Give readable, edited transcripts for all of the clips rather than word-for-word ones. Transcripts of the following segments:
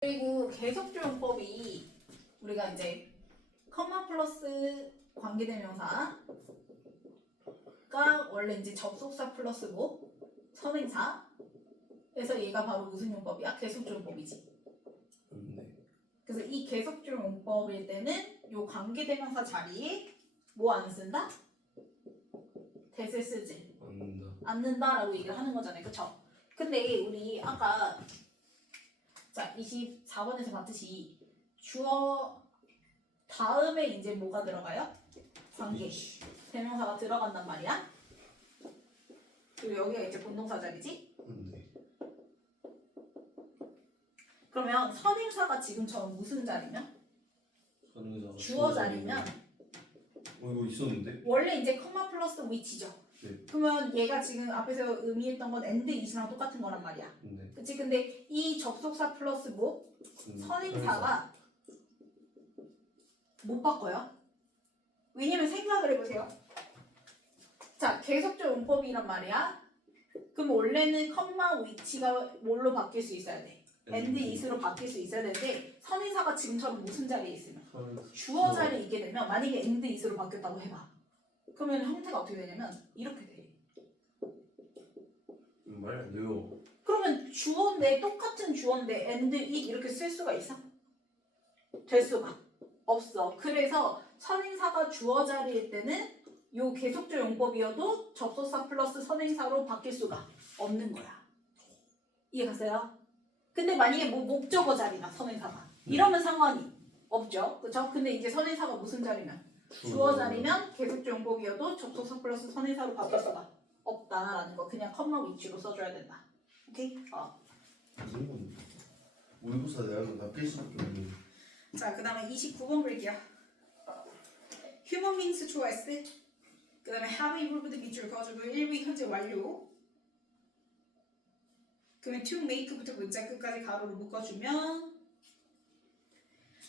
그리고 계속조용법이 우리가 이제 컴마 플러스 관계대명사가 원래 이제 접속사 플러스 뭐 선행사. 그래서 얘가 바로 무슨 용법이야? 계속조용법이지. 그래서 이 계속조용법일 때는 요 관계대명사 자리에 뭐 안 쓴다? 대세 쓰지 않는다라고 얘기를 하는 거잖아요. 그쵸? 근데 우리 아까 자 24번에서 봤듯이 주어 다음에 이제 뭐가 들어가요? 관계 대명사가 들어간단 말이야. 그리고 여기가 이제 본동사 자리지? 그러면 선행사가 지금처럼 무슨 자리면? 주어 자리면 이거 있었는데? 원래 이제 컴마 플러스 위치죠. 네. 그러면 얘가 지금 앞에서 의미했던 건 and is랑 똑같은 거란 말이야. 네. 그치? 근데 이 접속사 플러스 뭐? 선행사가 못 바꿔요. 왜냐면 생각을 해보세요. 자, 계속적 용법이란 말이야. 그럼 원래는 컴마 위치가 뭘로 바뀔 수 있어야 돼? and is로 바뀔 수 있어야 되는데 선행사가 지금처럼 무슨 자리에 있으면? 주어 자리에 있게 되면 만약에 and is로 바뀌었다고 해봐. 그러면 형태가 어떻게 되냐면 이렇게 돼. 말 안 돼요. 그러면 주어인데 똑같은 주어인데 and it 이렇게 쓸 수가 있어? 될 수가 없어. 그래서 선행사가 주어 자리일 때는 요 계속적 용법이어도 접속사 플러스 선행사로 바뀔 수가 없는 거야. 이해갔어요? 근데 만약에 뭐 목적어 자리나 선행사가 이러면 상관이 없죠. 그쵸? 근데 이제 선행사가 무슨 자리면? 주어 자리면 계속적 용법이어도 접속사 플러스 선행사로 바뀔 수가 없다라는 거 그냥 컴마 위치로 써줘야 된다. 오케이? 무슨 건 모의고사 내가 나 필수밖에 없네. 자, 그 다음에 29번 볼게요. Human means choice. 그 다음에 have evolved 밑줄 그어주고 1위 현재 완료. 그러면 to make부터 문자 끝까지 가로로 묶어주면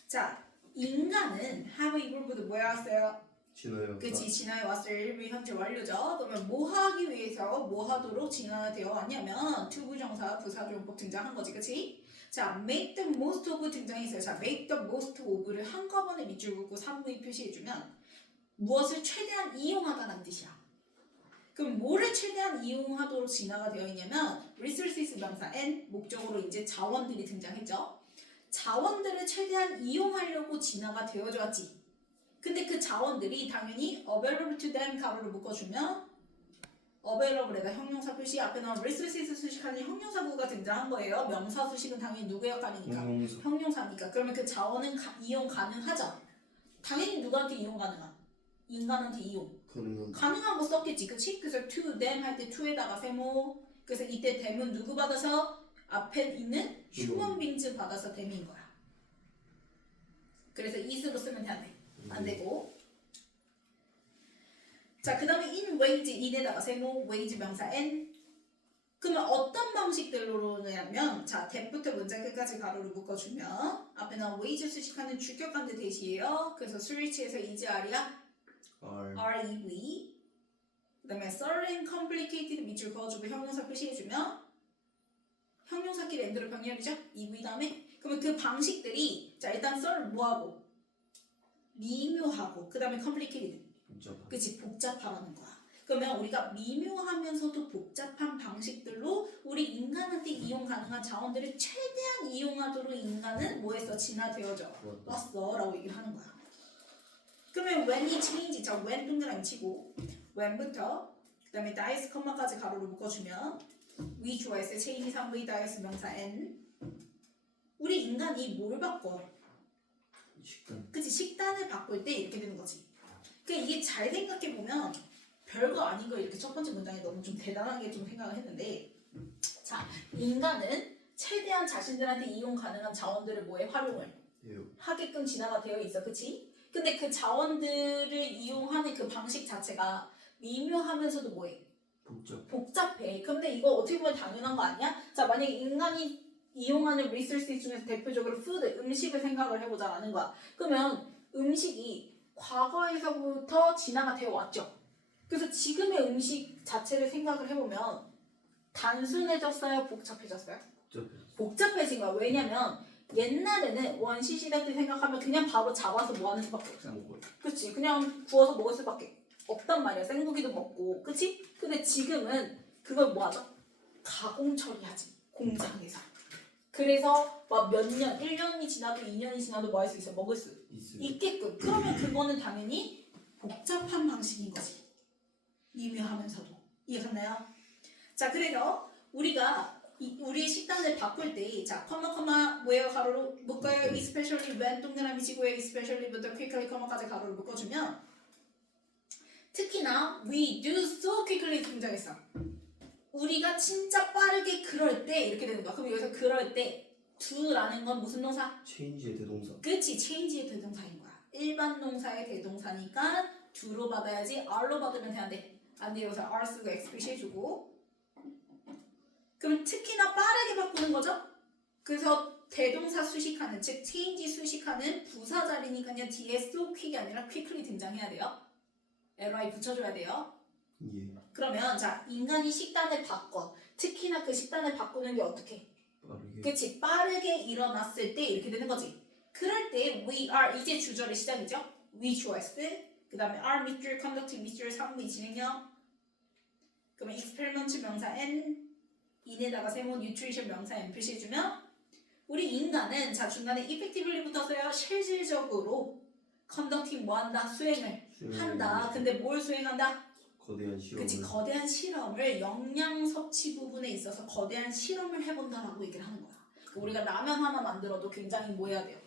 자, 인간은 have evolved 뭐야 왔어요? 지나요. 그치, 진화해 왔어요. 1위 현재 완료죠. 그러면 뭐 하기 위해서 뭐 하도록 진화되어 왔냐면 to 부정사 부사조용법 등장한 거지. 그치? 자, make the most of 등장했어요. 자, make the most of를 한꺼번에 밑줄 긋고 3부에 표시해주면 무엇을 최대한 이용하다는 뜻이야. 그럼 뭐를 최대한 이용하도록 진화가 되어 있냐면 resources 명사 and 목적으로 이제 자원들이 등장했죠. 자원들을 최대한 이용하려고 진화가 되어져 왔지. 근데 그 자원들이 당연히 available to them 가로로 묶어주면 available에다 형용사 표시 앞에 나온 resources 수식하는 형용사구가 등장한 거예요. 명사 수식은 당연히 누구의 역할이니까? 형용사니까. 그러면 그 자원은 이용 가능하죠. 당연히 누구한테 이용 가능한? 인간한테 이용 가능한 거 썼겠지. 그치? 그래서 to them 할 때 to에다가 세모. 그래서 이때 them은 누구 받아서? 앞에 있는 human beings 받아서 them인 거야. 그래서 is로 쓰면 안 되고. 자, 그 다음에 in wage, in에다가 세모, wage 명사 n. 그러면 어떤 방식들로냐면 자, that부터 문장 끝까지 가로로 묶어주면 앞에 나온 wage 수식하는 주격관대 대시예요. 그래서 스위치에서 is r이야. R-E-V. 그 다음에 certain complicated 밑줄 그어주고 형용사 표시해주면 형용사끼리 end로 병렬이죠? EV 다음에 그러면 그 방식들이 자, 일단 뭐하고? 미묘하고 그 다음에 complicated 그치? 복잡하라는 거야. 그러면 우리가 미묘하면서도 복잡한 방식들로 우리 인간한테 이용 가능한 자원들을 최대한 이용하도록 인간은 뭐했어? 진화되어져 왔어 라고 얘기를 하는 거야. 그러면 when이 change, 자 when 동그라미 치고 when부터 그 다음에 dice 컴마까지 가로로 묶어주면 we 좋아했어요. change 3v dice 명사 n. 우리 인간이 뭘 바꿔? 그치? 식단을 바꿀 때 이렇게 되는 거지. 그러니까 이게 잘 생각해보면 별거 아닌 거 이렇게 첫 번째 문장에 너무 좀 대단하게 좀 생각을 했는데 자, 인간은 최대한 자신들한테 이용 가능한 자원들을 뭐에 활용을 하게끔 진화가 되어 있어. 그치? 근데 그 자원들을 이용하는 그 방식 자체가 미묘하면서도 뭐해? 복잡해. 근데 이거 어떻게 보면 당연한 거 아니야? 자, 만약에 인간이 이용하는 resources 중에서 대표적으로 food, 음식을 생각을 해보자라는 거야. 그러면 음식이 과거에서부터 진화가 되어 왔죠. 그래서 지금의 음식 자체를 생각을 해보면 단순해졌어요? 복잡해졌어요? 복잡해진 거야. 왜냐면 옛날에는 원시 시대 때 생각하면 그냥 바로 잡아서 뭐 하는 수밖에 없어. 싼 거. 그치? 그냥 구워서 먹을 수밖에 없단 말이야. 생고기도 먹고, 그치? 근데 지금은 그걸 뭐 하죠? 가공 처리하지. 공장에서. 그래서 막 몇 년, 1년이 지나도 2년이 지나도 뭐 할 수 있어? 먹을 수 있어요. 있게끔. 그러면 그거는 당연히 복잡한 방식인 거지. 미묘하면서도. 이해갔나요? 자, 그래서 우리가 우리 식단을 바꿀 때, 자, 커마 뭐예요? 가로로 묶어요. especially when 동그라미 치고요. especially부터 quickly 커마까지 가로로 묶어주면 특히나 we do so quickly 등장했어. 우리가 진짜 빠르게 그럴 때 이렇게 되는 거야. 그럼 여기서 그럴 때 do라는 건 무슨 동사? 체인지의 대동사. 그치, change의 대동사인 거야. 일반 동사의 대동사니까 do로 받아야지 are로 받으면 돼. 안 돼. 여기서 are 쓰고 explicit 해주고. 그럼 특히나 빠르게 바꾸는 거죠? 그래서 대동사 수식하는, 즉 change 수식하는 부사 자리니까요. 뒤에 so quick이 아니라 quickly 등장해야 돼요. ly 붙여줘야 돼요. 예. 그러면 자, 인간이 식단을 바꿔. 특히나 그 식단을 바꾸는 게 어떻게? 빠르게. 그치, 빠르게 일어났을 때 이렇게 되는 거지. 그럴 때 we are, 이제 주절의 시작이죠. we choice, 그 다음에 are 밑줄, conducting 밑줄, 상부 진행형. 그러면 experiment 명사 n, 인에다가 세모 nutrition 명사 n 표시해주면 우리 인간은 자 중간에 effectively 붙어서요. 실질적으로 conducting 뭐 한다? 수행을 한다. 근데 뭘 수행한다? 거대한 실험을. 그치, 거대한 실험을 영양 섭취 부분에 있어서 거대한 실험을 해본다라고 얘기를 하는 거야. 우리가 라면 하나 만들어도 굉장히 뭐 해야 돼요?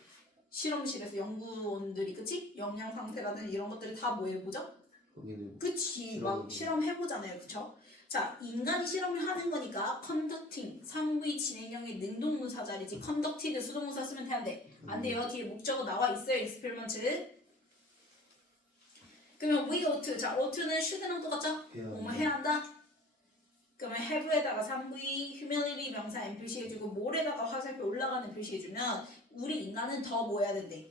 실험실에서 연구원들이, 그치? 영양 상태라든지 이런 것들이 다 뭐 해보죠? 거기는 그치, 막 실험해보잖아요. 그쵸? 자, 인간이 실험을 하는 거니까 conducting, 상부의 진행형의 능동문사 자리지 conducted 수동문사 쓰면 돼, 안 돼? 안 돼요. 뒤에 목적어 나와 있어요. experiment. 그러면 we ought to, 자, ought to는 should랑 똑같죠? 뭐뭐 해야 한다? 그러면 have에다가 상부의 humility 명사 n 표시해주고 more에다가 화살표 올라가는 표시해주면 우리 인간은 더 뭐 해야 된대?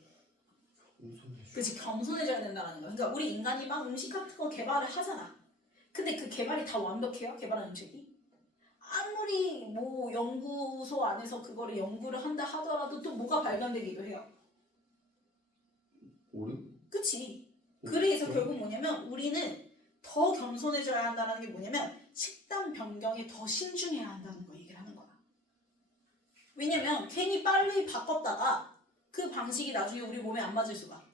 그치, 겸손해져야 된다는 거야. 그러니까 우리 인간이 막 음식 같은 거 개발을 하잖아. 근데 그 개발이 다 완벽해요? 개발한 음식이? 아무리 뭐 연구소 안에서 그거를 연구를 한다 하더라도 또 뭐가 발견되기도 해요. 오류? 그치? 그래서 결국 뭐냐면 우리는 더 겸손해져야 한다는 게 뭐냐면 식단 변경에 더 신중해야 한다는 거 얘기를 하는 거야. 왜냐면 괜히 빨리 바꿨다가 그 방식이 나중에 우리 몸에 안 맞을 수가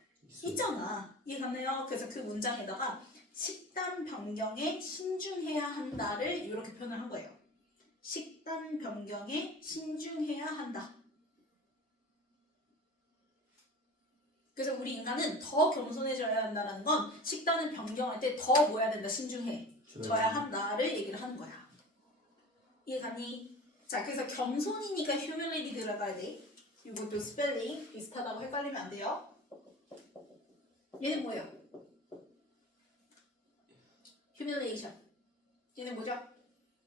있잖아. 이해갔나요? 그래서 그 문장에다가 식단 변경에 신중해야 한다를 이렇게 표현을 한 거예요. 식단 변경에 신중해야 한다. 그래서 우리 인간은 더 겸손해져야 한다는 건 식단을 변경할 때 더 뭐 해야 된다? 신중해져야 한다를 얘기를 하는 거야. 이해갔니? 자, 그래서 겸손이니까 humility 들어가야 돼. 이것도 스펠링 비슷하다고 헷갈리면 안 돼요. 얘는 뭐예요? humiliation. 얘는 뭐죠?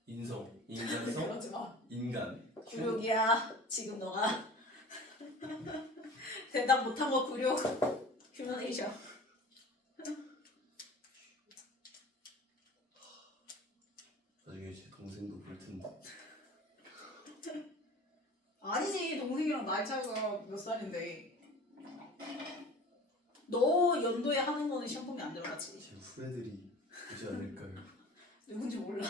인성, 인간성, 그러지 마. 인간. 굴욕이야. 지금 너가 대답 못한 거 굴욕. humiliation. 나중에 제 동생도 볼 텐데. 아니지, 동생이랑 나이 차이가 몇 살인데. 너 연도에 하는 거는 시험 보면 안 들어가지. 제 후배들이 보지 않을까요? 누군지 몰라.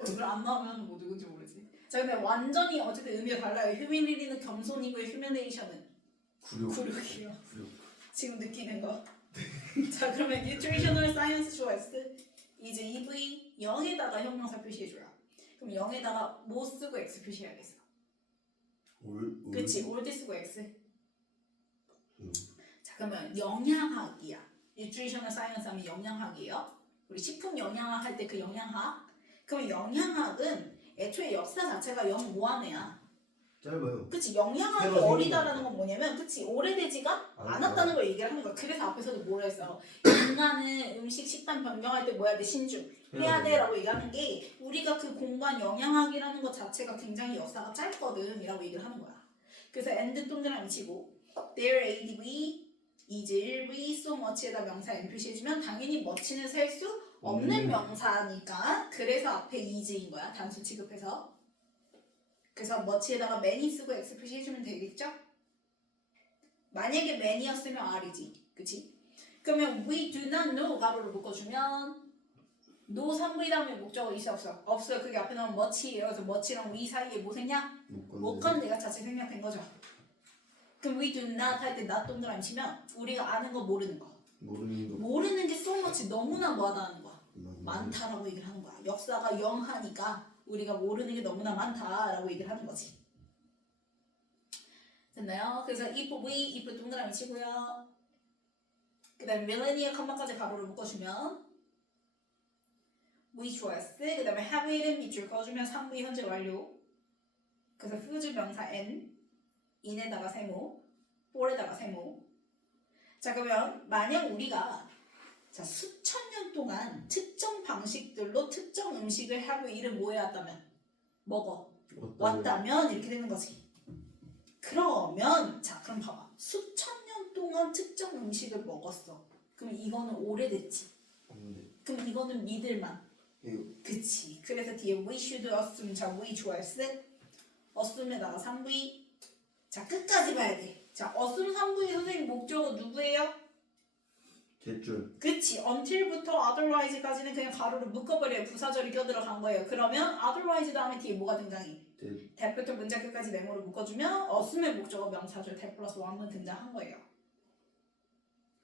얼굴 안 나오면 뭐 누군지 모르지. 자, 근데 완전히 어쨌든 의미가 달라요. humility는 겸손이고요, humiliation은 굴욕. 굴욕이에요. 굴욕. 지금 느끼는 거. 자, 그러면 nutritional science choice is EV 0에다가 형용사 표시해줘요. 그럼 0에다가 뭐 쓰고 X 표시해야겠어. 그치, 올드 쓰고 X. 자, 그러면 영양학이야. nutritional science 하면 영양학이에요. 우리 식품 영양학 할 때 그 영양학. 그럼 영양학은 애초에 역사 자체가 영무한애야. 짧아요. 그치, 영양학이 새로 생긴 어리다라는 거니까. 건 뭐냐면, 그치, 오래되지가 아, 않았다는 걸 얘기를 하는 거야. 그래서 앞에서도 뭐라 했어? 인간은 음식 식단 변경할 때 뭐 해야 돼? 신중 해야 돼 라고 얘기하는 게 우리가 그 공부한 영양학이라는 것 자체가 굉장히 역사가 짧거든 이라고 얘기를 하는 거야. 그래서 and 동그라미 치고 their ADV is 일부 so much에다 명사 n 표시해주면 당연히 much는 셀 수 없는 명사니까 그래서 앞에 is인 거야. 단수 취급해서. 그래서 much에다가 many 쓰고 x 표시해주면 되겠죠? 만약에 many였으면 R이지. 그치? 그러면 we do not know 가로를 묶어주면 no 3v 다음에 목적어 있어 없어? 없어요. 그게 앞에 나오면 much예요. 그래서 much랑 we 사이에 뭐 생냐? 못 건 내가 자체 생략된 거죠. 그럼 we do not 할 때 not 동그라미 치면 우리가 아는 거 모르는 거. 모르는 거. 모르는 게 so much 너무나 뭐하다는 거야. 많다라고 얘기를 하는 거야. 역사가 영하니까 우리가 모르는 게 너무나 많다라고 얘기를 하는 거지. 됐나요? 그래서 if we, if 동그라미 치고요. 그 다음에 millennial 컴마까지 가로를 묶어주면 which was, 그 다음에 have it은 밑줄 그어주면 상부의 현재 완료. 그래서 fuse 명사 n, in에다가 세모, for에다가 세모. 자 그러면 만약 우리가 자 수천 년 동안 특정 방식들로 특정 음식을 have it은 뭐 해왔다면 먹어 왔다면 이렇게 되는 거지. 그러면 자 그럼 봐봐 수천 년 동안 특정 음식을 먹었어. 그럼 이거는 오래됐지. 그럼 이거는 믿을만. 그치. 그래서 뒤에 we should assume 자 we 좋아했어. assume에다가 3v. 자 끝까지 봐야 돼. 자 assume 3v 선생님 목적어 누구예요? jet줄. 그치. until부터 otherwise까지는 그냥 가로로 묶어버려요. 부사절이 껴들어간 거예요. 그러면 otherwise 다음에 뒤에 뭐가 등장해? that부터 문장 끝까지 네모로 묶어주면 assume의 목적어 명사절 that 플러스 1문 등장한 거예요.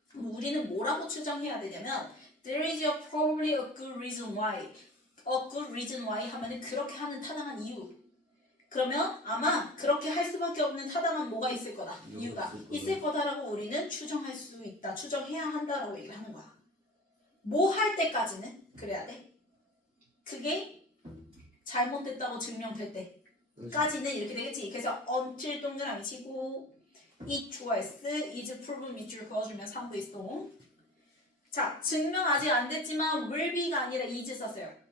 그럼 우리는 뭐라고 추정해야 되냐면 there is probably a good reason why. a good reason why 하면은 그렇게 하는 타당한 이유. 그러면 아마 그렇게 할 수밖에 없는 타당한 뭐가 있을 거다. 이유가 있을 거다라고 우리는 추정할 수 있다. 추정해야 한다라고 얘기를 하는 거야. 뭐 할 때까지는 그래야 돼. 그게 잘못됐다고 증명될 때까지는 이렇게 되겠지. 그래서 until 동그라미 치고 it was, is proven 밑줄 그어주면 3부 있어. 자, 증명 아직 안 됐지만 will be가 아니라 is 썼어요.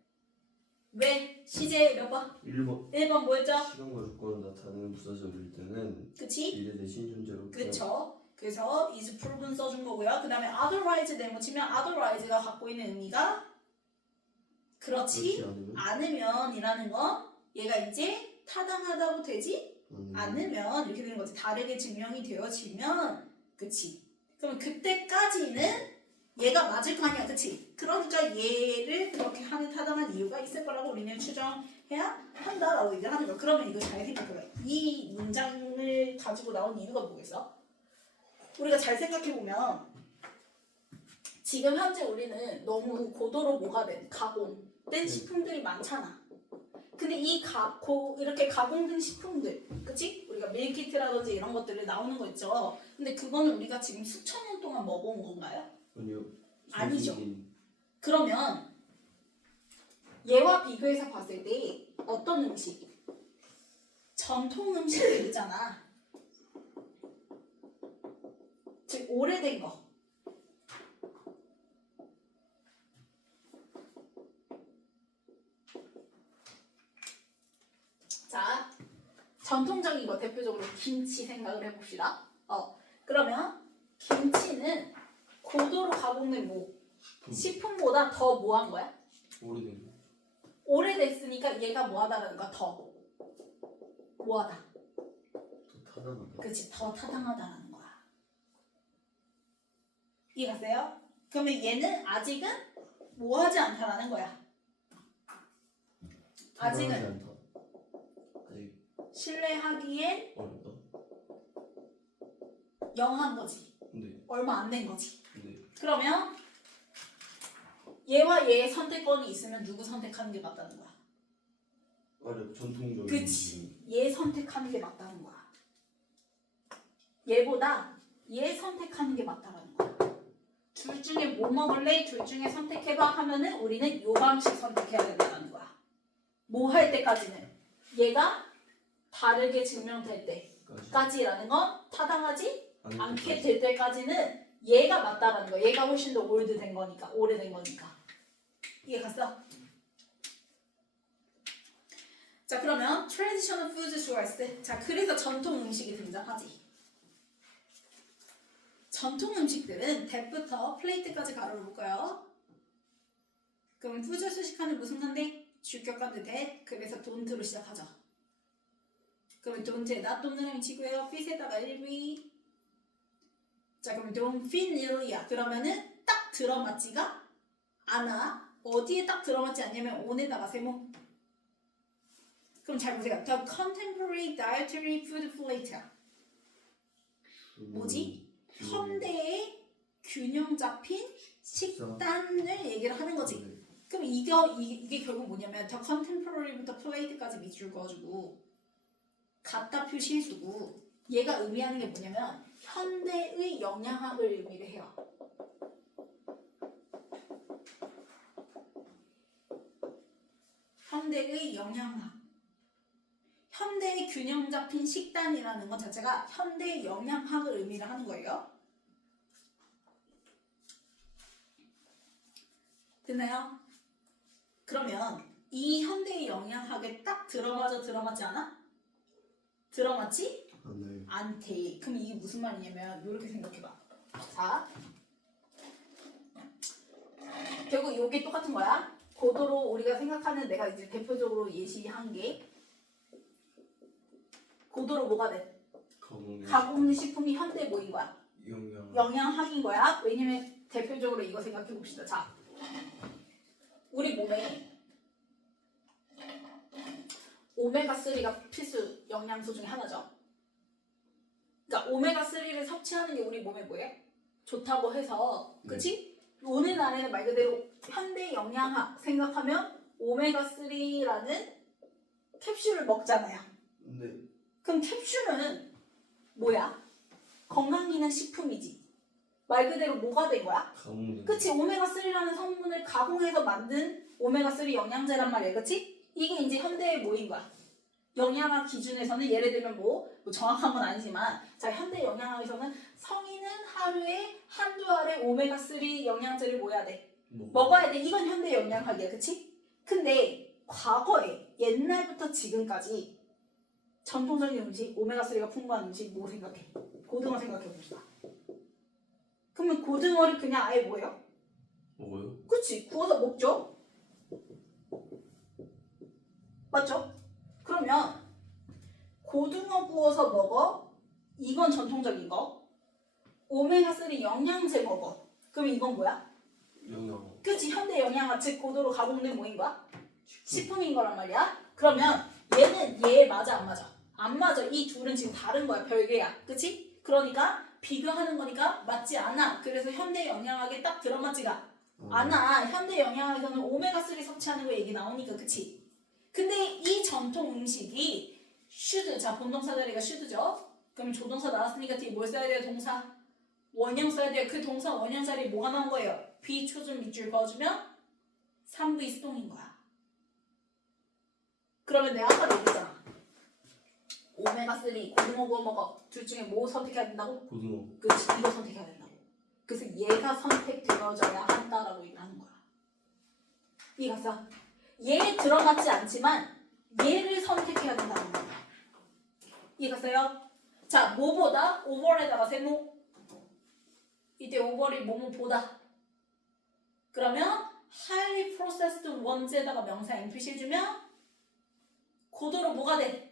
왜? 시제 몇 번? 1번. 1번 뭐였죠? 실험과 조건을 나타내는 부사절일 때는 그치? 미래 대신 현재로. 그쵸? 그래서 is proven 써준 거고요. 그 다음에 otherwise 네모 치면 otherwise가 갖고 있는 의미가 그렇지 않으면 이라는 건 얘가 이제 타당하다고 되지 않으면 이렇게 되는 거지. 다르게 증명이 되어지면 그치? 그러면 그때까지는 얘가 맞을 거 아니야. 그치? 그러니까 얘를 그렇게 하는 타당한 이유가 있을 거라고 우리는 추정해야 한다라고 얘기를 하는 거야. 그러면 이거 잘 생각해봐. 이 문장을 가지고 나온 이유가 뭐겠어? 우리가 잘 생각해보면 지금 현재 우리는 너무 고도로 뭐가 된 가공된 식품들이 많잖아. 근데 이 이렇게 가공된 식품들, 그치? 우리가 밀키트라든지 이런 것들이 나오는 거 있죠. 근데 그거는 우리가 지금 수천 년 동안 먹어온 건가요? 아니요. 아니죠. 그러면 얘와 비교해서 봤을 때 어떤 음식? 전통 음식들 있잖아. 즉 오래된 거. 자, 전통적인 거 대표적으로 김치 생각을 해봅시다. 그러면 김치는 고도로 가공된 뭐 식품보다 더 뭐한 거야? 오래된 거. 오래됐으니까 얘가 뭐하다라는 거야? 더 뭐하다. 더 타당하다. 그렇지, 더 타당하다라는 거야. 이해갔어요? 그러면 얘는 아직은 뭐하지 않다라는 거야. 아직은 않다. 아직 신뢰하기엔 어렵다. 영한 거지. 네. 얼마 안 된 거지. 네. 그러면 얘와 얘의 선택권이 있으면 누구 선택하는 게 맞다는 거야? 아래 전통적인. 그치. 얘 선택하는 게 맞다는 거야. 얘보다 얘 선택하는 게 맞다는 거야. 둘 중에 뭐 먹을래? 둘 중에 선택해봐 하면은 우리는 요 방식 선택해야 된다는 거야. 뭐 할 때까지는 얘가 다르게 증명될 때까지라는 건 타당하지 않게 될 때까지는 얘가 맞다라는 거야. 얘가 훨씬 더 올드된 거니까, 오래된 거니까. 이해갔어? 자 그러면 traditional foods choice. 자 그래서 전통 음식이 등장하지. 전통 음식들은 that부터 플레이트까지 가로를 묶어요. 그럼 foods 수식하는 무슨 관대? 주격관대 that. 그래서 don't로 시작하죠. 그러면 don't에다 동그라미 치고요. fit에다가 1위. 자 그러면 don't fit nearly야. 그러면은 딱 들어맞지가 않아. 어디에 딱 들어맞지 않냐면 on에다가 세모. 그럼 잘 보세요. The contemporary dietary food plate야. 뭐지? 현대의 균형 잡힌 식단을 얘기를 하는 거지. 네. 그럼 이게 결국 뭐냐면 the contemporary부터 plate까지 밑줄 그어주고 갖다 표시해주고 얘가 의미하는 게 뭐냐면 현대의 영양학을 의미를 해요. 현대의 영양학. 현대의 균형 잡힌 식단이라는 것 자체가 현대의 영양학을 의미를 하는 거예요. 됐나요? 그러면 이 현대의 영양학에 딱 들어맞지 않아? 들어맞지? 네. 않대. 그럼 이게 무슨 말이냐면 이렇게 생각해봐. 자, 결국 이게 똑같은 거야. 고도로 우리가 생각하는 내가 이제 대표적으로 예시한 게 고도로 뭐가 돼? 가공된 식품이 현대 뭐인 거야? 영양학인 거야. 왜냐면 대표적으로 이거 생각해 봅시다. 자, 우리 몸에 오메가3가 필수 영양소 중에 하나죠. 그러니까 오메가3를 섭취하는 게 우리 몸에 뭐예요? 좋다고 해서 그치? 오늘날에는 말 그대로 현대 영양학 생각하면 오메가3라는 캡슐을 먹잖아요. 네. 그럼 캡슐은 뭐야? 건강기능식품이지. 말 그대로 뭐가 된 거야? 그치? 오메가3라는 성분을 가공해서 만든 오메가3 영양제란 말이야. 그치? 이게 이제 현대의 뭐인 거야? 영양학 기준에서는 예를 들면 뭐 정확한 건 아니지만 자 현대 영양학에서는 성인은 하루에 한두 알의 오메가3 영양제를 뭐 해야 돼? 먹어야 돼. 이건 현대 영양학이야. 그치? 근데 과거에 옛날부터 지금까지 전통적인 음식, 오메가3가 풍부한 음식 뭐 생각해? 고등어 생각해 봅시다. 그러면 고등어를 그냥 아예 뭐예요? 먹어요? 그치? 구워서 먹죠? 맞죠? 그러면 고등어 구워서 먹어? 이건 전통적인 거. 오메가3 영양제 먹어. 그럼 이건 뭐야? 영양. 그치? 현대 영양학 즉 고도로 가공된 뭐인 거야? 식품인 거란 말이야. 그러면 얘는 얘 맞아 안 맞아? 안 맞아. 이 둘은 지금 다른 거야. 별개야. 그치? 그러니까 비교하는 거니까 맞지 않아. 그래서 현대 영양학에 딱 들어맞지가 않아. 현대 영양학에서는 오메가3 섭취하는 거 얘기 나오니까 그치? 근데 이 전통 음식이 should, 자 본동사 자리가 should죠? 그럼 조동사 나왔으니까 뒤에 뭘 써야 돼요? 동사? 원형 써야 돼요. 그 동사 원형 자리에 뭐가 나온 거예요? 비초중 밑줄 그어주면 3부 수동인 거야. 그러면 내가 아까 얘기했잖아. 오메가3 고등어 구워 먹어. 둘 중에 뭐 선택해야 된다고? 고등어. 그렇지. 이거 선택해야 된다고. 그래서 얘가 선택되어져야 한다라고 얘기하는 거야. 이해갔어? 얘 들어맞지 않지만 얘를 선택해야 된다는 거야. 이해갔어요? 자, 뭐보다? 오버에다가 세모. 이때 오버이 뭐뭐보다. 그러면 highly processed 원제에다가 명사 NPC 해주면 고도로 뭐가 돼?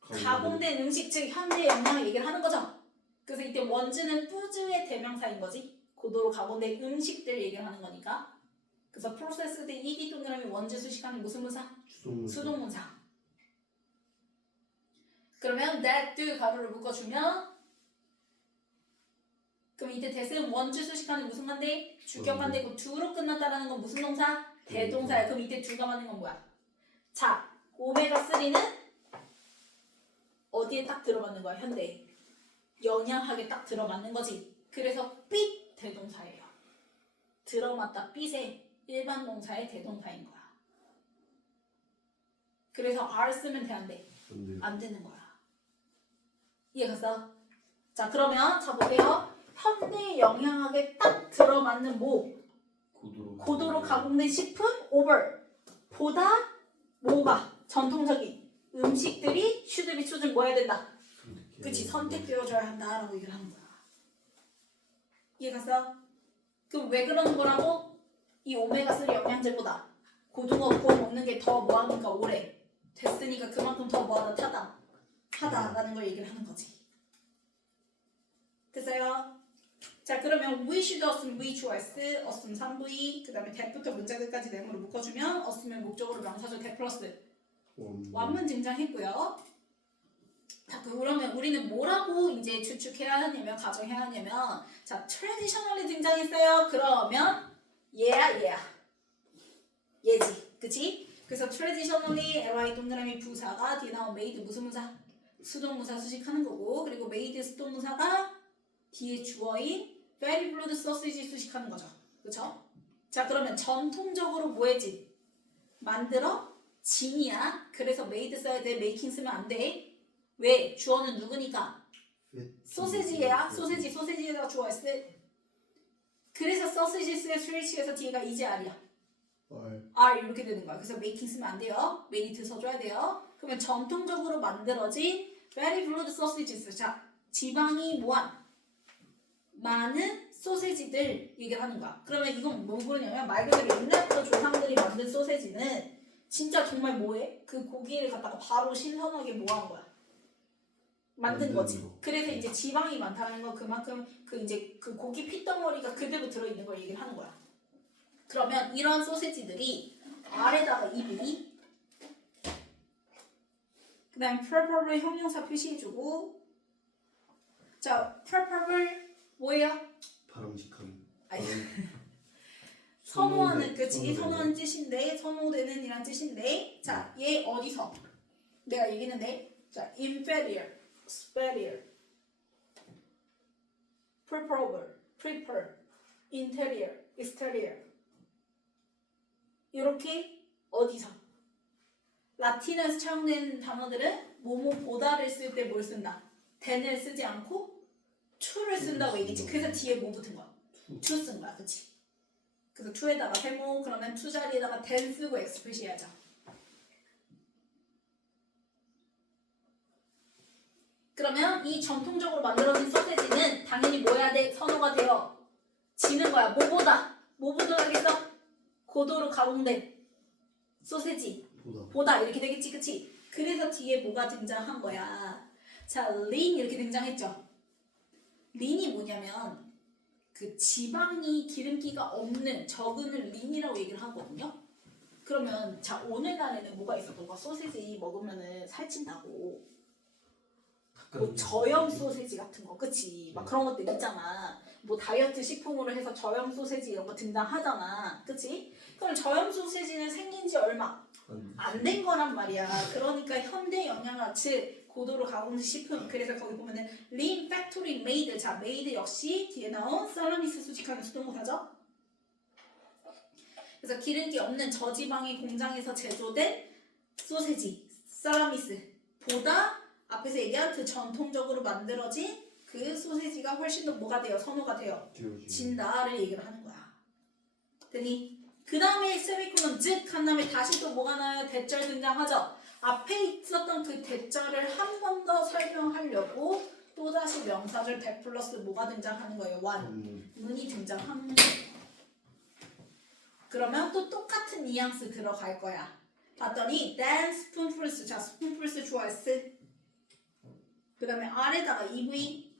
가공된 음식, 즉 현대 영양을 얘기를 하는 거죠. 그래서 이때 원즈는 푸즈의 대명사인 거지. 고도로 가공된 음식들 얘기를 하는 거니까. 그래서 processed ed 동그라미 원즈 수식하는 무슨 문사? 수동문사. 그러면 that 가로를 묶어주면 그럼 이때 that은 원즈 수식하는 무슨 관대? 주격관대고 do로 끝났다라는 건 무슨 동사? 대동사야. 그럼 이때 do가 맞는 건 뭐야? 자, 오메가3는 어디에 딱 들어맞는 거야? 현대 영양학에 딱 들어맞는 거지. 그래서 삐 대동사예요. 들어맞다 삐세 일반 동사의 대동사인 거야. 그래서 R 쓰면 돼 안 돼? 안 되는 거야. 이해갔어? 자 그러면 자 보세요. 현대 영양학에 딱 들어맞는 뭐? 고도로 가공된 식품 over 보다 뭐가? 전통적인 음식들이 should be chosen 뭐 해야 된다? 그치 선택되어줘야 한다라고 얘기를 하는 거야. 이해갔어? 그럼 왜 그러는 거라고? 이 오메가3 영양제보다 고등어 구워 먹는 게 더 뭐하니까 오래 됐으니까 그만큼 더 뭐하다 타다 하다라는 걸 얘기를 하는 거지. 됐어요? 자 그러면 we should assume we choice assume 3V 그 다음에 that부터 문자 끝까지 네모로 묶어주면 assume은 목적어로 명사절 that 플러스 완문 등장했고요. 자 그러면 우리는 뭐라고 이제 추측해야 하냐면 가정해야 하냐면 자 traditionally 등장했어요. 그러면 얘지 그치? 그래서 traditionally ly 동그라미 부사가 뒤에 나온 made 무슨 문사? 수동문사 수식하는 거고 그리고 made 수동문사가 뒤에 주어인 very blood sausage 수식하는 거죠. 그쵸? 자 그러면 전통적으로 뭐해진? 만들어 진이야. 그래서 made 써야 돼. making 쓰면 안 돼. 왜? 주어는 누구니까? 소세지야. 소세지에다가 주어 S. 그래서 sausages의 스위치에서 뒤에가 이제 R이야. R 이렇게 되는 거야. 그래서 making 쓰면 안 돼요. made 써줘야 돼요. 그러면 전통적으로 만들어진 very blood sausages. 자 지방이 뭐한? 많은 소세지들 얘기를 하는 거야. 그러면 이건 뭐 그러냐면 말 그대로 옛날부터 조상들이 만든 소세지는 진짜 정말 뭐해? 그 고기를 갖다가 바로 신선하게 뭐 한 거야? 만든 거지. 그래서 이제 지방이 많다는 건 그만큼 그 이제 그 고기 핏덩어리가 그대로 들어있는 걸 얘기를 하는 거야. 그러면 이런 소세지들이 아래다가 EV 그 다음에 preferable 형용사 표시해주고 자 preferable 뭐예요? 바람직한. 아니, 선호하는 그치 선호하는 뜻인데 선호되는 이란 뜻인데 자 얘 어디서 내가 얘기했는데 자 inferior, superior, preferable, prefer, interior, exterior 이렇게 어디서 라틴어에서 차용된 단어들은 뭐뭐보다를 쓸 때 뭘 쓴다? than을 쓰지 않고 to를 쓴다고 얘기했지. 그래서 뒤에 뭐 붙은 거야? to 쓴 거야. 그치? 그래서 to에다가 세모 그러면 to 자리에다가 than 쓰고 x 표시해야죠. 그러면 이 전통적으로 만들어진 소세지는 당연히 뭐 해야 돼? 선호가 되어 지는 거야. 뭐보다? 뭐보다 하겠어? 고도로 가공된 소세지 보다 이렇게 되겠지. 그치? 그래서 뒤에 뭐가 등장한 거야. 자, lean 이렇게 등장했죠. lean이 뭐냐면 그 지방이 기름기가 없는 적은을 lean이라고 얘기를 하거든요. 그러면 자 오늘날에는 뭐가 있어? 너가 소세지 먹으면은 살찐다고 뭐 저염 소세지 같은 거 그치? 막 그런 것들 있잖아. 뭐 다이어트 식품으로 해서 저염 소세지 이런 거 등장하잖아. 그치? 그럼 저염 소세지는 생긴 지 얼마? 안 된 거란 말이야. 그러니까 현대 영양아츠 고도로 가공된 식품. 그래서 거기 보면은 lean factory made. 자, made 역시 뒤에 나온 살라미스 수식하는 수동사죠. 그래서 기름기 없는 저지방의 공장에서 제조된 소세지, 살라미스 보다 앞에서 얘기한 그 전통적으로 만들어진 그 소세지가 훨씬 더 뭐가 돼요? 선호가 돼요. 진다를 얘기를 하는 거야. 되니? 그 다음에 세미콜론 즉 한 다음에 다시 또 뭐가 나요? 대절 등장하죠. 앞에 있었던 그 대절을 한 번 더 설명하려고 또다시 명사절 that 플러스 뭐가 등장하는 거예요? 문이 등장하는 거예요. 그러면 또 똑같은 뉘앙스 들어갈 거야. 봤더니 then spoonfuls. 자, spoonfuls 좋아했어. 그 다음에 아래다가 EV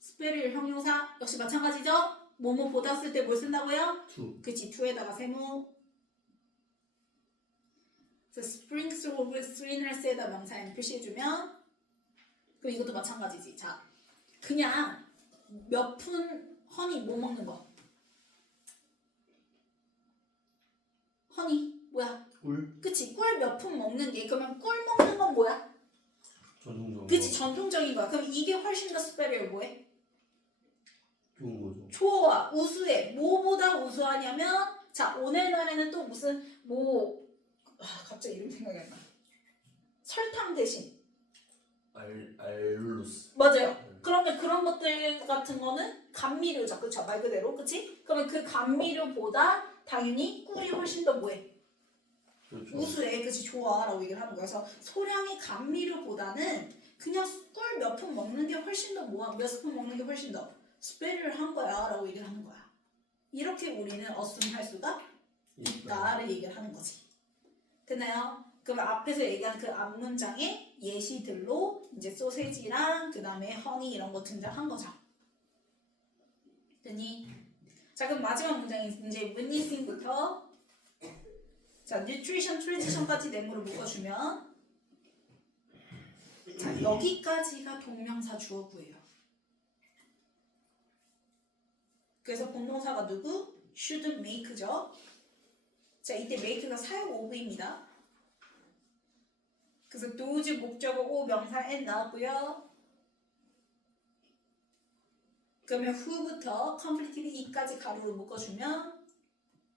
superior 형용사 역시 마찬가지죠? 뭐뭐 보다 쓸 때 뭘 쓴다고요? to. 그치, to에다가 세모. 그래서 springs over sweeteners에다 명사 N 표시해주면 그럼 이것도 마찬가지지. 자, 그냥 몇 푼 허니 뭐 먹는 거? 허니 뭐야? 꿀. 그치, 꿀 몇 푼 먹는 게 그러면 꿀 먹는 건 뭐야? 전통적으로. 그치, 전통적인 거야. 그럼 이게 훨씬 더 superior 뭐해? 좋은 거죠. 좋아, 우수해. 뭐보다 우수하냐면 자, 오늘날에는 또 무슨 갑자기 이름 생각이 안 나. 설탕 대신 알룰로스. 맞아요. 그러면 그런 것들 같은 거는 감미료죠. 그쵸? 말 그대로. 그치? 그러면 그 감미료보다 당연히 꿀이 훨씬 더 뭐해? 그렇죠. 우수해. 그치? 좋아. 라고 얘기를 하는 거야. 그래서 소량의 감미료보다는 그냥 꿀 몇 푼 먹는 게 훨씬 더 몇 스푼 먹는 게 훨씬 더 스페리를 한 거야. 라고 얘기를 하는 거야. 이렇게 우리는 assume 할 수가 있다를 얘기를 하는 거지. 됐나요? 그럼 앞에서 얘기한 그 앞 문장의 예시들로 이제 소세지랑 그 다음에 허니 이런 거 등장한 거죠. 됐니? 자 그럼 마지막 문장이 이제 witnessing부터 자 nutrition transition까지 네모를 묶어주면 자 여기까지가 동명사 주어구예요. 그래서 본동사가 누구? should make죠. 자 이때 make가 사용 오브입니다. 그래서 do's 목적어 O 명사 and 나왔고요. 그러면 who부터 completed e까지 가로로 묶어주면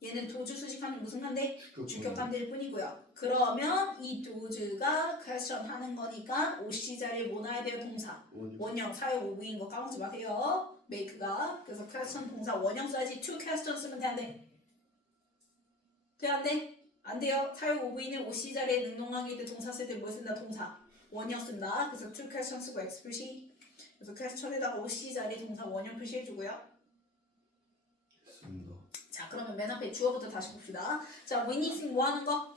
얘는 do's 수식하는 무슨 관대? 주격관대일 뿐이고요. 그러면 이 do's가 question 하는 거니까 OC 자리에 뭐 나야 돼요? 동사. 원형 사용 오브인 거 까먹지 마세요. make가. 그래서 question 동사 원형 써야지 to question 쓰면 돼 안 돼? 돼 안 돼? 안 돼요. 사용 오브인은 OC 자리에 능동하게 돼 동사 쓸 때 뭐 쓴다? 동사. 원형 쓴다. 그래서 to question 쓰고 X 표시. 그래서 question에다가 OC 자리 동사 원형 표시해주고요. 있습니다. 자 그러면 맨 앞에 주어부터 다시 봅시다. 자 witnessing 뭐 하는 거?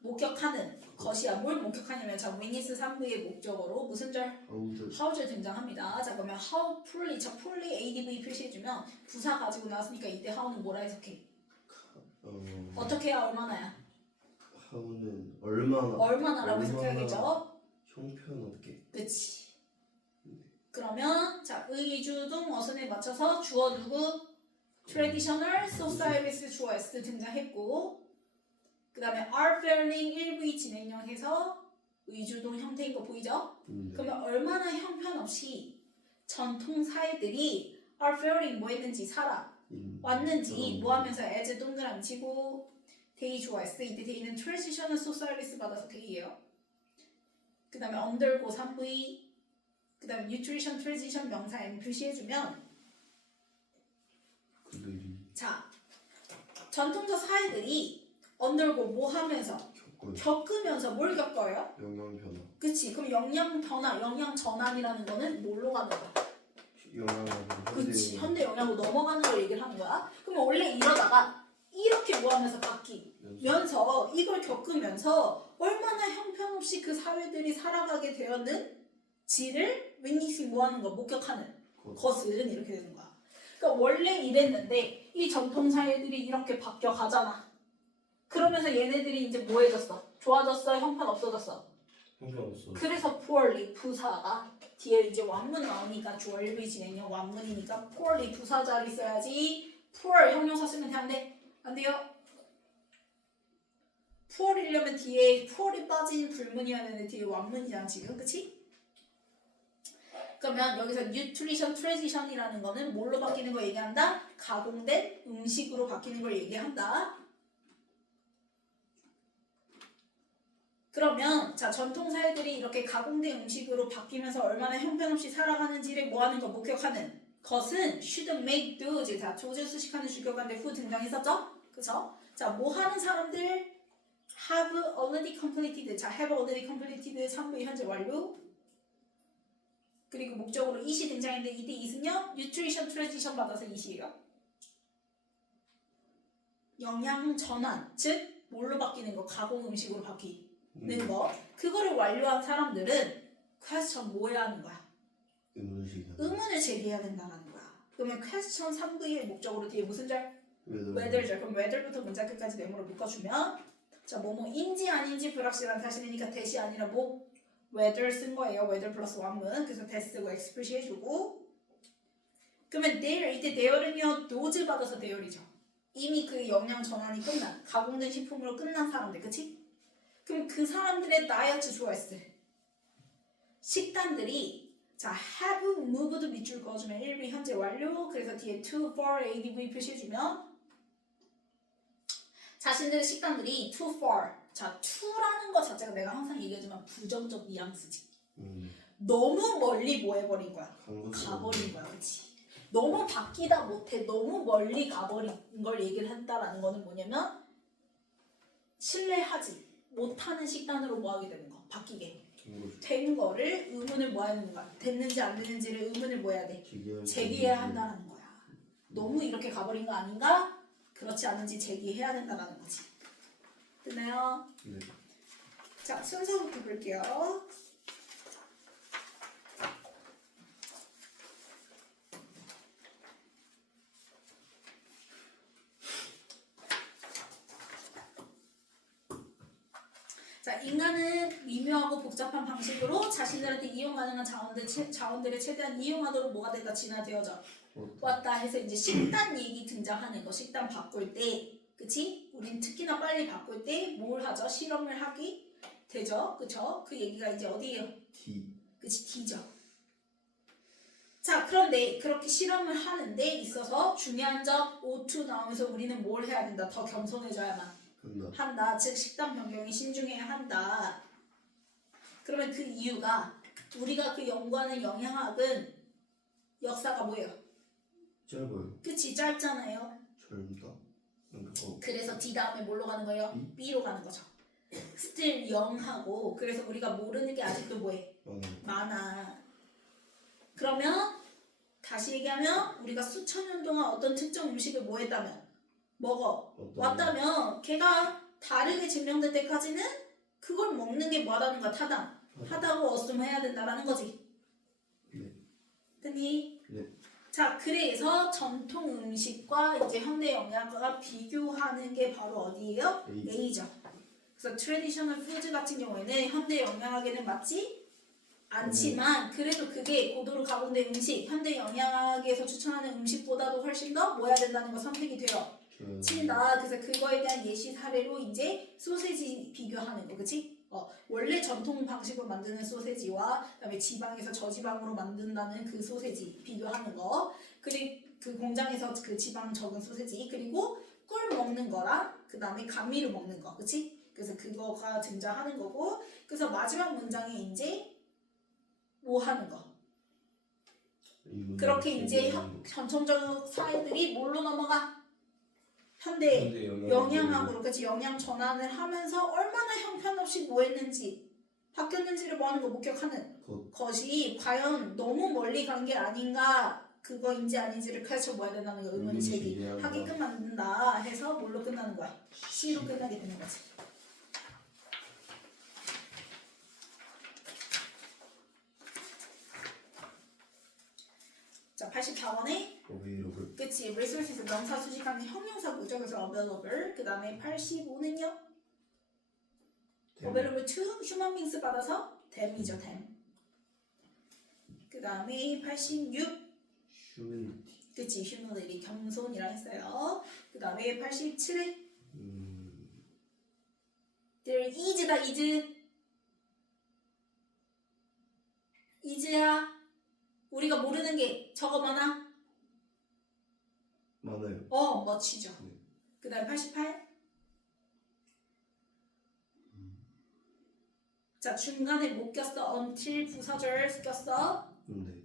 목격하는 것이야. 뭘 목격하냐면 자 witness 3부의 목적어로 무슨 절? how절 등장합니다. 자 그러면 how fully 자 fully adv 표시해주면 부사 가지고 나왔으니까 이때 how는 뭐라 해석해? 어떻게 해야 얼마나야? 하우는 얼마나 얼마나라고 해석해야겠죠? 형편없게. 그치. 그러면 자 의주동 어순에 맞춰서 주어 누구? traditional socialist 주어 S 등장했고 그 다음에 are failing 1V 진행형 해서 의주동 형태인 거 보이죠? 그러면 얼마나 형편없이 전통 사회들이 are failing 뭐 했는지 왔는지 뭐 하면서 as 동그라미 치고 대의 주어 S 이때 대의는 transitional socialist 받아서 대의예요. 그 다음에 undergo 3V 그 다음에 nutrition transition 명사 M 표시해주면 자 전통적 사회들이 undergo 뭐 하면서 겪으면서 뭘 겪어요? 영양 변화. 그치 그럼 영양 변화 영양 전환이라는 거는 뭘로 가는 거야? 영양으로. 그치 현대 영양으로 넘어가는 걸 얘기를 하는 거야. 그러면 원래 이러다가 이렇게 뭐 하면서 바뀌면서 이걸 겪으면서 얼마나 형편없이 그 사회들이 살아가게 되었는지를 witnessing 뭐 하는 거 목격하는 것은 이렇게 되는 거야. 그러니까 원래 이랬는데 이 전통 사회들이 이렇게 바뀌어 가잖아. 그러면서 얘네들이 이제 뭐 해졌어? 좋아졌어? 형편 없어졌어? 형편없어. 그래서 poorly 부사가 뒤에 이제 완문 나오니까 주어 1부 진행형 완문이니까 poorly 부사 자리 써야지. poor 형용사 쓰면 돼 안 돼? 안 돼요? poor이려면 뒤에 poor이 빠진 불문이어야 되는데 뒤에 완문이잖아 지금 그치? 그러면 여기서 nutrition transition이라는 거는 뭘로 바뀌는 거 얘기한다? 가공된 음식으로 바뀌는 걸 얘기한다. 그러면 자 전통 사회들이 이렇게 가공된 음식으로 바뀌면서 얼마나 형편없이 살아가는지를 뭐 하는 거 목격하는 것은 should make do's 자 do's 수식하는 주격관대 후 등장했었죠? 그쵸? 자 뭐 하는 사람들 have already completed 자 have already completed 3부의 현재 완료 그리고 목적으로 it이 등장했는데 이때 it은요 nutrition transition 받아서 it이에요. 영양 전환 즉 뭘로 바뀌는 거 가공 음식으로 바뀌는 거 그거를 완료한 사람들은 question 뭐 해야 하는 거야? 의문을 제기해야 된다는 거야. 그러면 question 3부의 목적으로 뒤에 무슨 절? whether절. 그럼 whether부터 문장 끝까지 네모를 묶어주면 자 뭐뭐인지 아닌지 불확실한 사실이니까 that이 아니라 뭐 whether 쓴 거예요. whether 플러스 완문. 그래서 that 쓰고 x 표시해주고 그러면 there 이때 there는요 do's 받아서 there이죠. 이미 그 영양 전환이 끝난 가공된 식품으로 끝난 사람들 그치? 그럼 그 사람들의 다이어트 좋아했을 식단들이 자 have moved 밑줄 그어주면 1부 현재 완료 그래서 뒤에 to for adv 표시해주면 자신들의 식단들이 to for 자 to라는 것 자체가 내가 항상 얘기하지만 부정적 뉘앙스지 너무 멀리 뭐 해버린 거야? 가버린 거야 그치? 너무 바뀌다 못해 너무 멀리 가버린 걸 얘기를 한다라는 거는 뭐냐면 신뢰하지 못하는 식단으로 뭐 하게 되는 거 바뀌게 된 거를 의문을 뭐 하는 거야 됐는지 안 됐는지를 의문을 뭐 해야 돼 제기해야 한다는 거야. 너무 이렇게 가버린 거 아닌가? 그렇지 않은지 제기해야 된다는 거지. 됐나요? 네. 자, 순서부터 볼게요. 자, 인간은 미묘하고 복잡한 방식으로 자신들한테 이용 가능한 자원들을 최대한 이용하도록 뭐가 된다? 진화되어져 왔다 해서 이제 식단 얘기 등장하는 거. 식단 바꿀 때, 그치? 우린 특히나 빨리 바꿀 때 뭘 하죠? 실험을 하기 되죠, 그쵸? 그 얘기가 이제 어디예요? D. 그치, D죠. 자, 그런데 그렇게 실험을 하는 데 있어서 중요한 점 O2 나오면서 우리는 뭘 해야 된다? 더 겸손해져야만 한다. 즉 식단 변경에 신중해야 한다. 그러면 그 이유가 우리가 그 연구하는 영양학은 역사가 뭐예요? 짧아요. 그치, 짧잖아요. 젊다. 그래서 D 다음에 뭘로 가는 거예요? B로 가는 거죠. 스틸 영하고 그래서 우리가 모르는 게 아직도 뭐해? 많아. 그러면 다시 얘기하면 우리가 수천 년 동안 어떤 특정 음식을 뭐 했다면? 먹어 왔다면 걔가 다르게 증명될 때까지는 그걸 먹는 게 뭐하다는 거야? 하다고 어스름해야 된다라는 거지. 네. 됐니? 네. 자, 그래서 전통 음식과 이제 현대 영양학과 비교하는 게 바로 어디예요? A죠. 그래서 트래디셔널 푸드 같은 경우에는 현대 영양학에는 맞지 않지만 그래도 그게 고도로 가공된 음식, 현대 영양학에서 추천하는 음식보다도 훨씬 더 뭐 해야 된다는 거 선택이 돼요. 친다. 그래서 그거에 대한 예시 사례로 이제 소세지 비교하는 거, 그치? 원래 전통 방식으로 만드는 소세지와 그다음에 지방에서 저지방으로 만든다는 그 소세지 비교하는 거, 그리고 그 공장에서 그 지방 적은 소세지, 그리고 꿀 먹는 거랑 그다음에 감미를 먹는 거, 그치? 그래서 그거가 등장하는 거고, 그래서 마지막 문장에 이제 뭐 하는 거? 그렇게 이제 전통적 사회들이 뭘로 넘어가? 현대 영양학으로, 그치? 영양 전환을 하면서 얼마나 형편없이 뭐 했는지 바뀌었는지를 뭐 하는 거 목격하는 것이 과연 너무 멀리 간 게 아닌가, 그거인지 아닌지를 계속 뭐 해야 된다는 거, 의문이 제기하게끔 만든다 해서 뭘로 끝나는 거야? C로 끝나게 되는 거지. 자, 84번에 그치, resources 명사 수식하는 형용사구죠. 그래서 available. 그 다음에 85는요? available to human beings 받아서 them이죠, them. 그 다음에 86 humanity. 그치, humility, 겸손이라 했어요. 그 다음에 87에 there is다, is야. 우리가 모르는 게 저거 많아요. much죠. 그 다음에 88. 자, 중간에 못 꼈어. until 부사절 꼈어.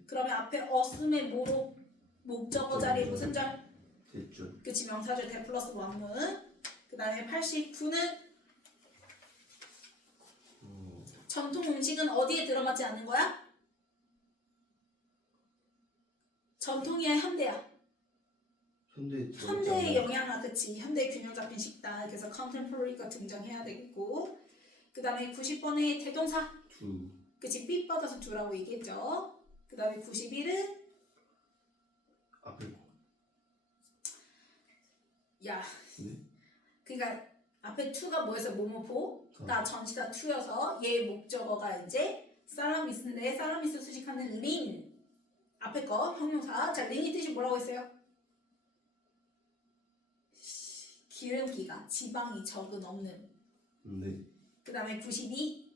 그러면 앞에 assume의 뭐로? 목적어 자리에 무슨 절? 대절. 그치, 명사절 대 플러스 원문. 그 다음에 89는 전통 음식은 어디에 들어맞지 않는 거야? 전통이야, 현대야? 현대의 영양학, 그치? 현대의 균형 잡힌 식단. 그래서 contemporary가 등장해야 되겠고, 그 다음에 90번의 대동사 do. 그치, 삐 받아서 do라고 얘기했죠. 그 다음에 91은 앞에 야, 네? 그러니까 앞에 to가 뭐여서 뭐뭐보? 나 전치사 to여서 얘 목적어가 이제 사라미스인데 사라미스 수식하는 린 앞에 거 형용사. 자, 린이 뜻이 뭐라고 했어요? 기름기가, 지방이 적은 없는. 네. 그 다음에 92.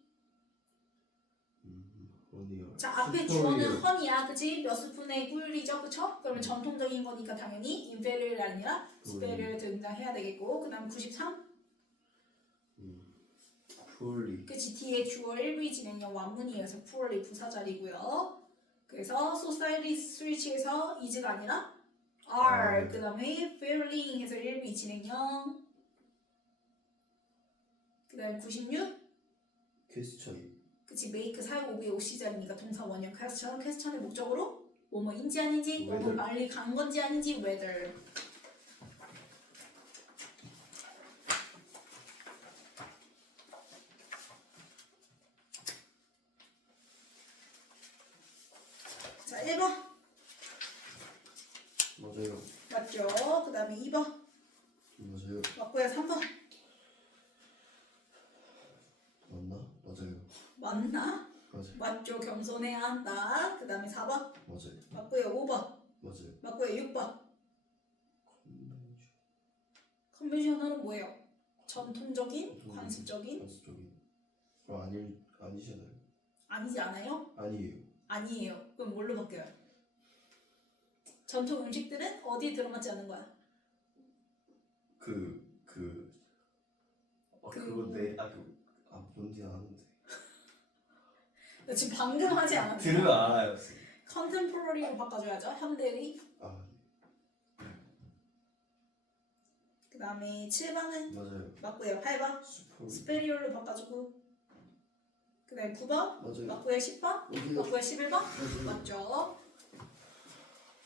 허니요. 자, 앞에 주어는 허니야, 그치? 몇 스푼의 꿀이죠, 그쵸? 그러면 전통적인 거니까 당연히 inferior이 아니라 superior 등장해야 되겠고, 그 다음 93. poorly. 그치, 뒤에 주어 1부 진행형 완문이어서 poorly 부사절이고요. 그래서 society switch에서 is가 아니라 are. 그 다음에 failing 해서 1부 진행형. 그 다음에 96. 퀘스천. 그치, make 사용 오브의 OC자리니까 동사 원형 퀘스천의 목적으로 뭐뭐인지 아닌지, 너무 빨리 간 건지 아닌지, whether. 맞아요. 맞죠? 그 다음에 2번 맞아요. 맞고요. 3번 맞나? 맞아요. 맞나? 맞아요. 맞죠? 겸손해야 한다. 그 다음에 4번 맞아요. 맞고요. 5번 맞아요. 맞고요. 6번 컨벤셔널은 뭐예요? 전통적인, 관습적인? 관습적인. 그럼 아니잖아요. 아니지 않아요? 아니에요. 아니에요. 그럼 뭘로 바뀌어요? 전통 음식들은 어디에 들어맞지 않는 거야? 뭔지 아는데. 나 지금 방금 하지 않았나? 들으면 알아요. 컨템포러리로 바꿔줘야죠. 현대의. 아, 그 다음에 7번은 맞아요. 맞고요. 8번 슈퍼. 스페리올로 바꿔주고 그 다음에 9번 맞아요. 맞고요. 10번 맞아요. 맞고요. 11번 맞아요. 맞죠?